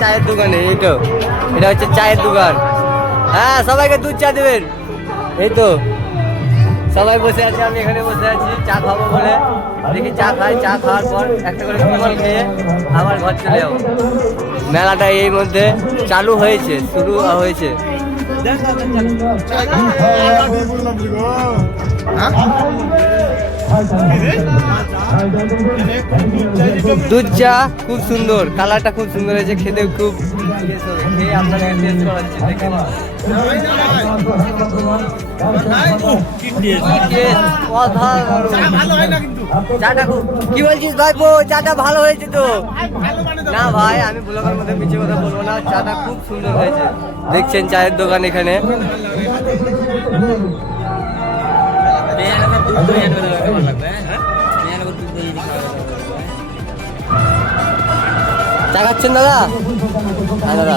চায়ের দোকানে? এই তো এটা হচ্ছে চায়ের দোকান। হ্যাঁ সবাইকে দুধ চা দেবেন। এই তো সবাই বসে আছে, আমি এখানে বসে আছি, চা খাব বলে। দেখি চা খাই, চা খাওয়ার পর একটা করে খেয়ে আবার ঘর মেলাটা এই মধ্যে চালু হয়েছে, শুরু হয়েছে। দুধ চা খুব সুন্দর, কালারটা খুব সুন্দর হয়েছে খেতে খুব কি বলছিস ভাই বো চাটা ভালো হয়েছে তো না ভাই, আমি ব্লগের মধ্যে মিছে কথা বলব না, চাটা খুব সুন্দর হয়েছে। দেখছেন চায়ের দোকান এখানে। চা দাদা? হ্যাঁ দাদা।